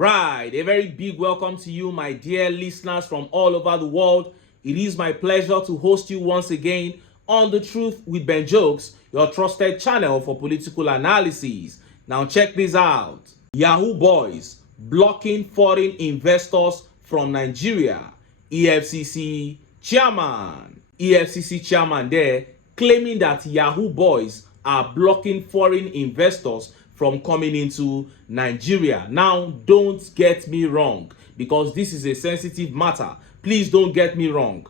Alright, a very big welcome to you, my dear listeners from all over the world. It is my pleasure to host you once again on The Truth with Ben Jokes, your trusted channel for political analysis. Now check this out. Yahoo boys blocking foreign investors from Nigeria. EFCC chairman there claiming that Yahoo boys are blocking foreign investors from coming into Nigeria. Now, don't get me wrong, because this is a sensitive matter. Please don't get me wrong.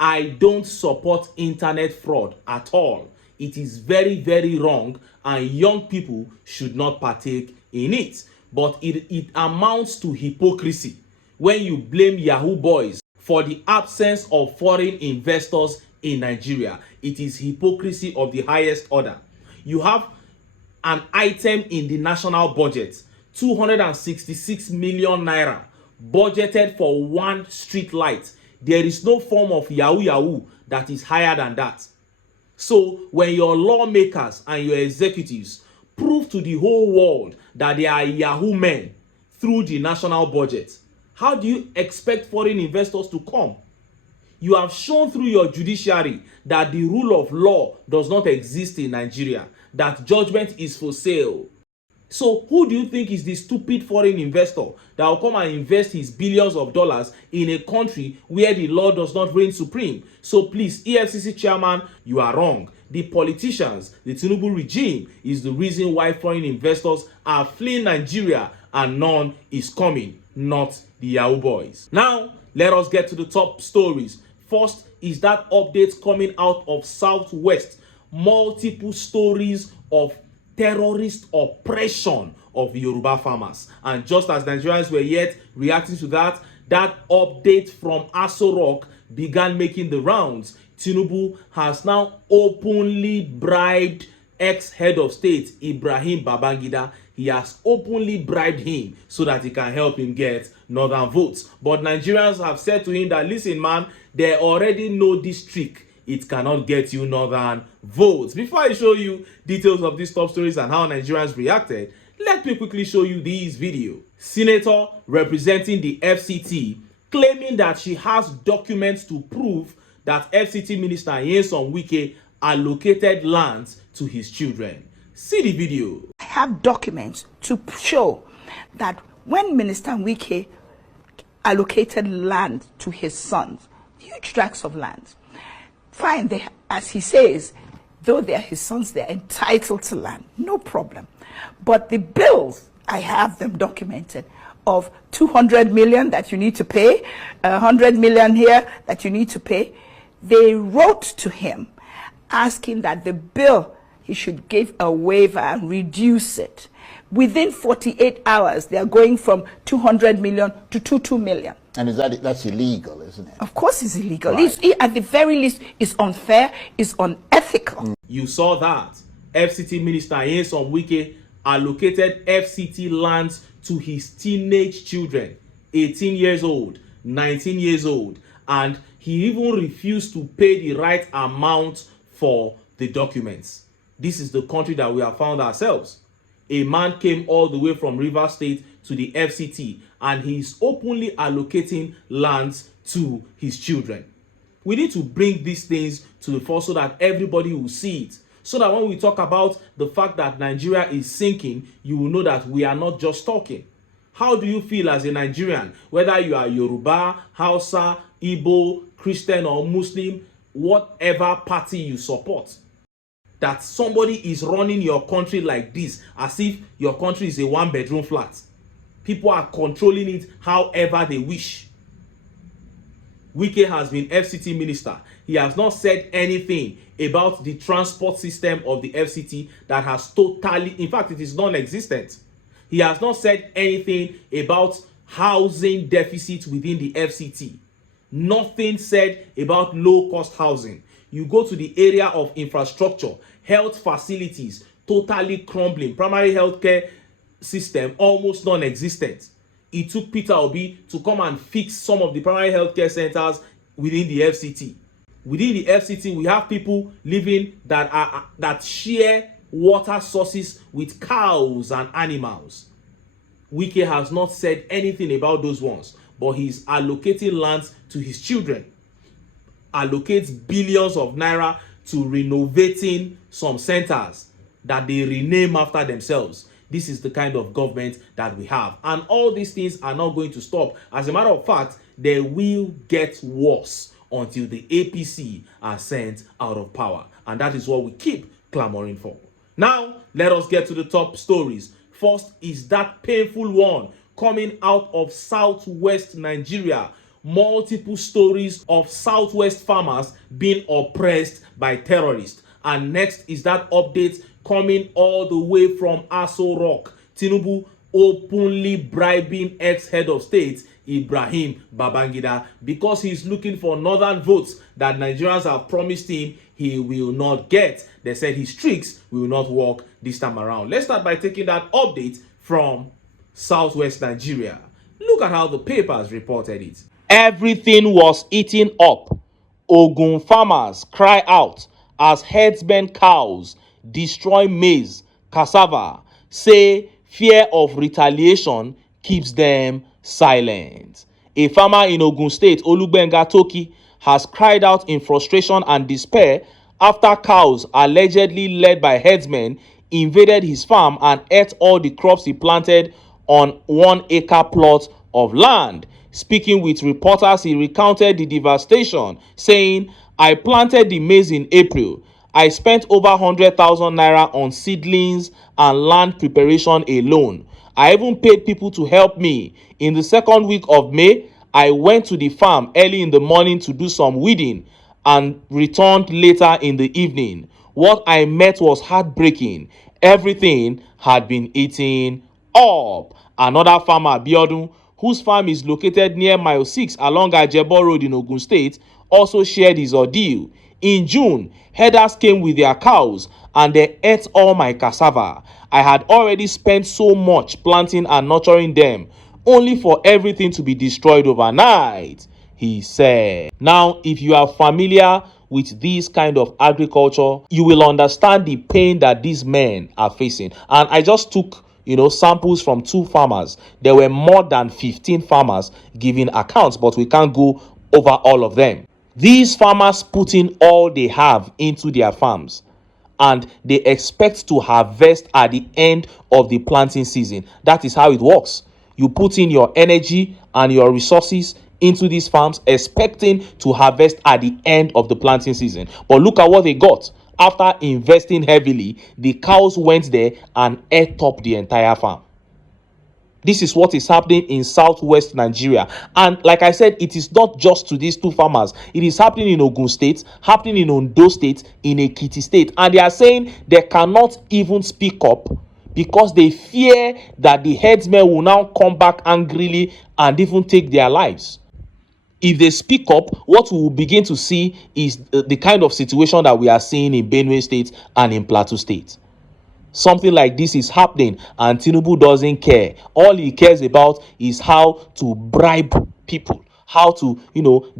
I don't support internet fraud at all. It is very, very wrong, and young people should not partake in it. But it amounts to hypocrisy when you blame Yahoo boys for the absence of foreign investors in Nigeria. It is hypocrisy of the highest order. You have an item in the national budget, 266 million naira, budgeted for one street light. There is no form of Yahoo that is higher than that. So when your lawmakers and your executives prove to the whole world that they are Yahoo men through the national budget, how do you expect foreign investors to come? You have shown through your judiciary that the rule of law does not exist in Nigeria, that judgment is for sale. So who do you think is the stupid foreign investor that will come and invest his billions of dollars in a country where the law does not reign supreme? So please, EFCC chairman, you are wrong. The politicians, the TINUBU regime is the reason why foreign investors are fleeing Nigeria and none is coming, not the Yahoo boys. Now, let us get to the top stories. First is that update coming out of Southwest. Multiple stories of terrorist oppression of Yoruba farmers. And just as Nigerians were yet reacting to that, that update from Aso Rock began making the rounds. TINUBU has now openly bribed ex-head of state Ibrahim Babangida. He has openly bribed him so that he can help him get northern votes. But Nigerians have said to him that, listen man, they already know this trick. It cannot get you northern votes. Before I show you details of these top stories and how Nigerians reacted, let me quickly show you this video. Senator representing the FCT claiming that she has documents to prove that FCT Minister Nyesom Wike allocated lands to his children. See the video. I have documents to show that when Minister Wike allocated land to his sons, huge tracts of land, fine, they, as he says, though they're his sons, they're entitled to land, no problem. But the bills, I have them documented, of 200 million that you need to pay, 100 million here that you need to pay, they wrote to him asking that the bill, he should give a waiver and reduce it. Within 48 hours, they are going from 200 million to 22 million. And that's illegal, isn't it? Of course it's illegal. Right. At the very least, it's unfair, it's unethical. You saw that. FCT Minister Nyesom Wike allocated FCT lands to his teenage children, 18 years old, 19 years old, and he even refused to pay the right amount for the documents. This is the country that we have found ourselves. A man came all the way from Rivers State to the FCT and he's openly allocating lands to his children. We need to bring these things to the fore so that everybody will see it. So that when we talk about the fact that Nigeria is sinking, you will know that we are not just talking. How do you feel as a Nigerian, whether you are Yoruba, Hausa, Igbo, Christian or Muslim, whatever party you support, that somebody is running your country like this, as if your country is a one-bedroom flat? People are controlling it however they wish. Wike has been FCT minister. He has not said anything about the transport system of the FCT that has totally, in fact, it is non-existent. He has not said anything about housing deficit within the FCT. Nothing said about low-cost housing. You go to the area of infrastructure, health facilities, totally crumbling. Primary healthcare system, almost non-existent. It took Peter Obi to come and fix some of the primary healthcare centers within the FCT. Within the FCT, we have people living that share water sources with cows and animals. Wike has not said anything about those ones, but he's allocating lands to his children, allocates billions of naira to renovating some centers that they rename after themselves. This is the kind of government that we have, and all these things are not going to stop. As a matter of fact, they will get worse until the APC are sent out of power, and that is what we keep clamoring for. Now let us get to the top stories. First is that painful one coming out of southwest Nigeria. Multiple stories of southwest farmers being oppressed by terrorists. And next is that update coming all the way from Aso Rock. TINUBU openly bribing ex-head of state Ibrahim Babangida because he's looking for northern votes that Nigerians have promised him he will not get. They said his tricks will not work this time around. Let's start by taking that update from southwest Nigeria. Look at how the papers reported it. Everything was eaten up. Ogun farmers cry out as herdsmen cows destroy maize, cassava, say fear of retaliation keeps them silent. A farmer in Ogun State, Olugbenga Toki, has cried out in frustration and despair after cows allegedly led by herdsmen invaded his farm and ate all the crops he planted on 1 acre plot of land. Speaking with reporters, he recounted the devastation, saying, "I planted the maize in April. I spent over 100,000 naira on seedlings and land preparation alone. I even paid people to help me. In the second week of May, I went to the farm early in the morning to do some weeding and returned later in the evening. What I met was heartbreaking. Everything had been eaten up." Another farmer, Biodun, whose farm is located near Mile 6 along Ajebo Road in Ogun State, also shared his ordeal. In June, herders came with their cows and they ate all my cassava. I had already spent so much planting and nurturing them, only for everything to be destroyed overnight, he said. Now, if you are familiar with this kind of agriculture, you will understand the pain that these men are facing. And I just took samples from 2 farmers. There were more than 15 farmers giving accounts, but we can't go over all of them. These farmers put in all they have into their farms, and they expect to harvest at the end of the planting season. That is how it works. You put in your energy and your resources into these farms expecting to harvest at the end of the planting season. But look at what they got. After investing heavily, the cows went there and ate up the entire farm. This is what is happening in southwest Nigeria. And like I said, it is not just to these 2 farmers. It is happening in Ogun State, happening in Ondo State, in Ekiti State. And they are saying they cannot even speak up because they fear that the herdsmen will now come back angrily and even take their lives. If they speak up, what we will begin to see is the kind of situation that we are seeing in Benue State and in Plateau State. Something like this is happening and TINUBU doesn't care. All he cares about is how to bribe people, how to,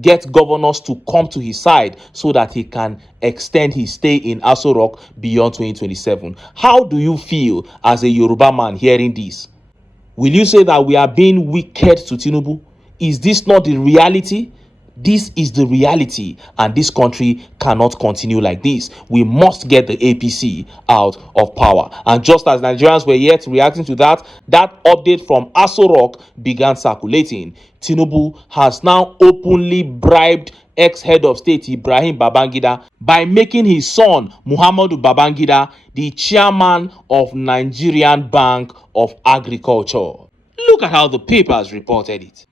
get governors to come to his side so that he can extend his stay in Aso Rock beyond 2027. How do you feel as a Yoruba man hearing this? Will you say that we are being wicked to TINUBU? Is this not the reality? This is the reality, and this country cannot continue like this. We must get the APC out of power. And just as Nigerians were yet reacting to that update from Aso Rock began circulating. TINUBU has now openly bribed ex-head of state Ibrahim Babangida by making his son Muhammadu Babangida the chairman of Nigerian Bank of Agriculture. Look at how the papers reported it.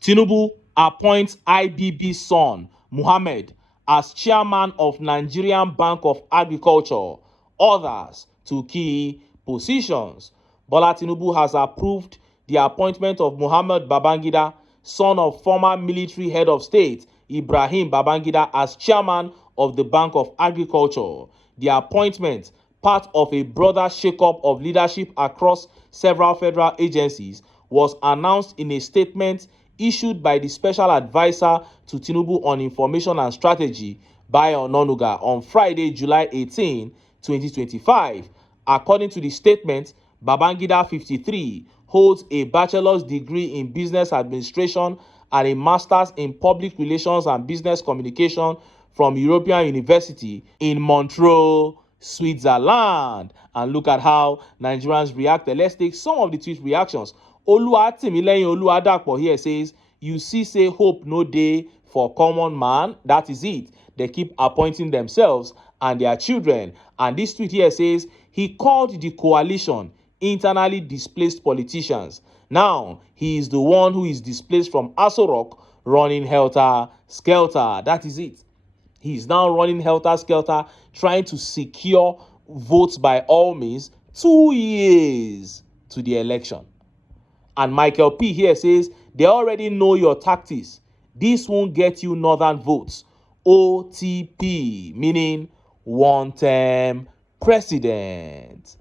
TINUBU appoints IBB'S son, Muhammad, as chairman of Nigerian Bank of Agriculture, others to key positions. Bola Tinubu has approved the appointment of Muhammad Babangida, son of former military head of state Ibrahim Babangida, as chairman of the Bank of Agriculture. The appointment, part of a broader shake-up of leadership across several federal agencies, was announced in a statement issued by the Special Advisor to TINUBU on Information and Strategy, Bayo Ononuga, on Friday, July 18, 2025. According to the statement, Babangida, 53, holds a bachelor's degree in business administration and a master's in public relations and business communication from European University in Montreux, Switzerland. And look at how Nigerians reacted. Let's take some of the tweet reactions. Oluwatimileyin Oluwadapo here says, "You see, say hope no day for common man. That is it. They keep appointing themselves and their children." And this tweet here says, he called the coalition internally displaced politicians. Now, he is the one who is displaced from Aso Rock, running helter-skelter. That is it. He is now running helter-skelter, trying to secure votes by all means 2 years to the election. And Michael P. here says, they already know your tactics. This won't get you northern votes. OTP, meaning one-term president.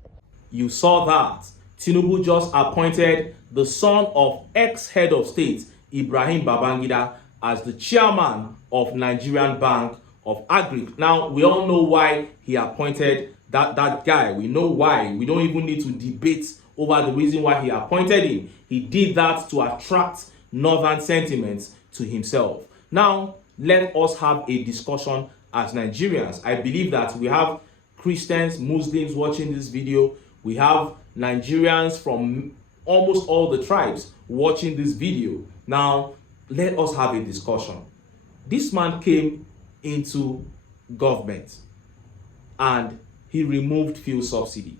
You saw that. TINUBU just appointed the son of ex-head of state, Ibrahim Babangida, as the chairman of Nigerian Bank of Agric. Now, we all know why he appointed that guy. We know why. We don't even need to debate over the reason why he appointed him. He did that to attract northern sentiments to himself. Now, let us have a discussion as Nigerians. I believe that we have Christians, Muslims watching this video. We have Nigerians from almost all the tribes watching this video. Now, let us have a discussion. This man came into government and he removed fuel subsidy.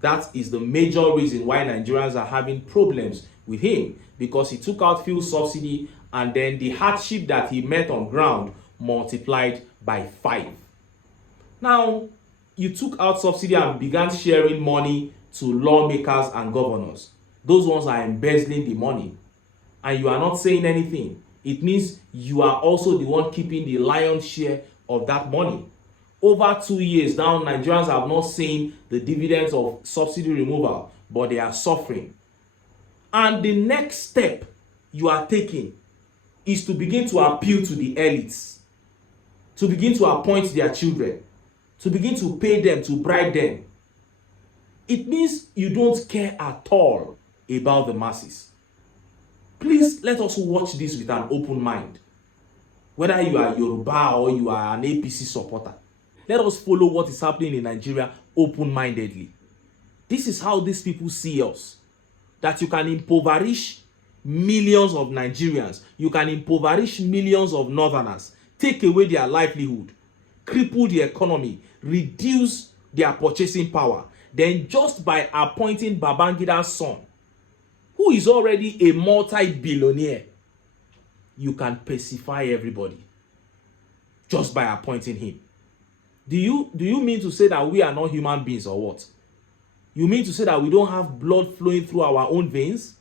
That is the major reason why Nigerians are having problems with him, because he took out fuel subsidy and then the hardship that he met on ground multiplied by 5. Now, you took out subsidy and began sharing money to lawmakers and governors. Those ones are embezzling the money. And you are not saying anything. It means you are also the one keeping the lion's share of that money. Over 2 years now, Nigerians have not seen the dividends of subsidy removal, but they are suffering. And the next step you are taking is to begin to appeal to the elites, to begin to appoint their children, to begin to pay them, to bribe them. It means you don't care at all about the masses. Please let us watch this with an open mind. Whether you are Yoruba or you are an APC supporter, let us follow what is happening in Nigeria open-mindedly. This is how these people see us. That you can impoverish millions of Nigerians, you can impoverish millions of Northerners, take away their livelihood, cripple the economy, reduce their purchasing power. Then just by appointing Babangida's son, who is already a multi-billionaire, you can pacify everybody just by appointing him. Do you mean to say that we are not human beings or what? You mean to say that we don't have blood flowing through our own veins?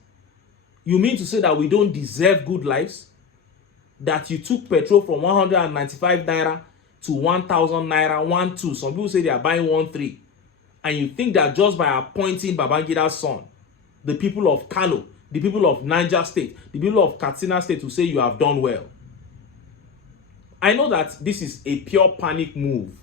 You mean to say that we don't deserve good lives? That you took petrol from 195 naira to 1,000 naira, 1,2. Some people say they are buying 1,3. And you think that just by appointing Babangida's son, the people of Kano, the people of Niger State, the people of Katsina State will say you have done well. I know that this is a pure panic move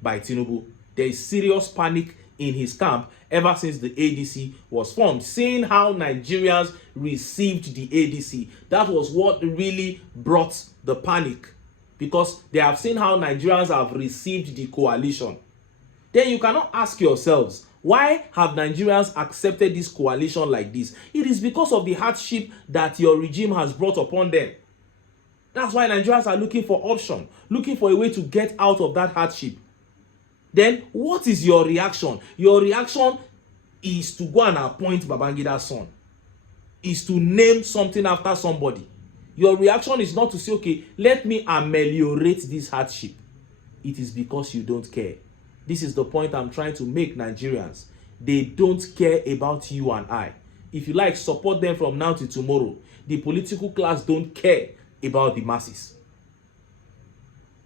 by TINUBU. There is serious panic in his camp ever since the ADC was formed. Seeing how Nigerians received the ADC, that was what really brought the panic, because they have seen how Nigerians have received the coalition. Then you cannot ask yourselves, why have Nigerians accepted this coalition like this? It is because of the hardship that your regime has brought upon them. That's why Nigerians are looking for option, looking for a way to get out of that hardship. Then what is your reaction? Your reaction is to go and appoint Babangida's son, is to name something after somebody. Your reaction is not to say, okay, let me ameliorate this hardship. It is because you don't care. This is the point I'm trying to make, Nigerians. They don't care about you and I. If you like, support them from now to tomorrow. The political class don't care about the masses.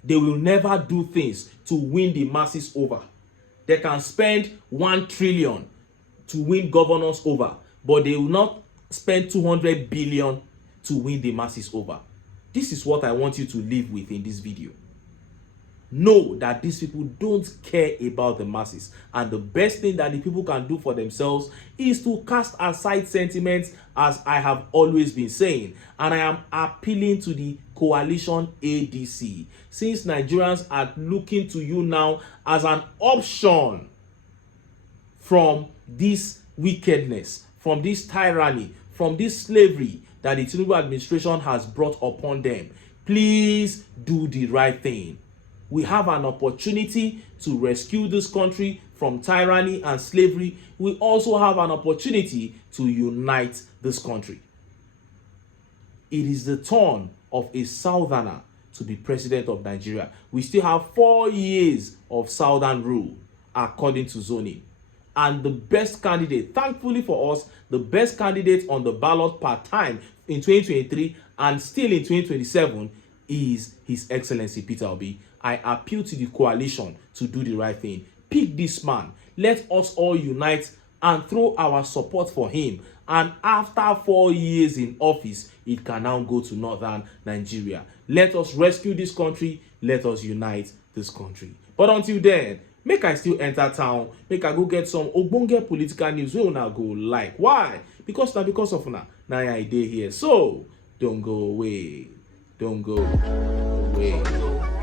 They will never do things to win the masses over. They can spend 1 trillion to win governors over, but they will not spend 200 billion to win the masses over. This is what I want you to live with in this video. know that these people don't care about the masses, and the best thing that the people can do for themselves is to cast aside sentiments, as I have always been saying. And I am appealing to the coalition ADC, since Nigerians are looking to you now as an option from this wickedness, from this tyranny, from this slavery that the TINUBU administration has brought upon them. Please do the right thing. We have an opportunity to rescue this country from tyranny and slavery. We also have an opportunity to unite this country. It is the turn of a southerner to be president of Nigeria. We still have 4 years of southern rule according to zoning. And the best candidate, thankfully for us, the best candidate on the ballot per time in 2023 and still in 2027 is His Excellency Peter Obi. I appeal to the coalition to do the right thing. Pick this man. Let us all unite and throw our support for him. And after 4 years in office, it can now go to northern Nigeria. Let us rescue this country. Let us unite this country. But until then, make I still enter town, make I go get some ogbonge political news wey una go like. Why? Because of una na I dey here. So don't go away. Don't go away.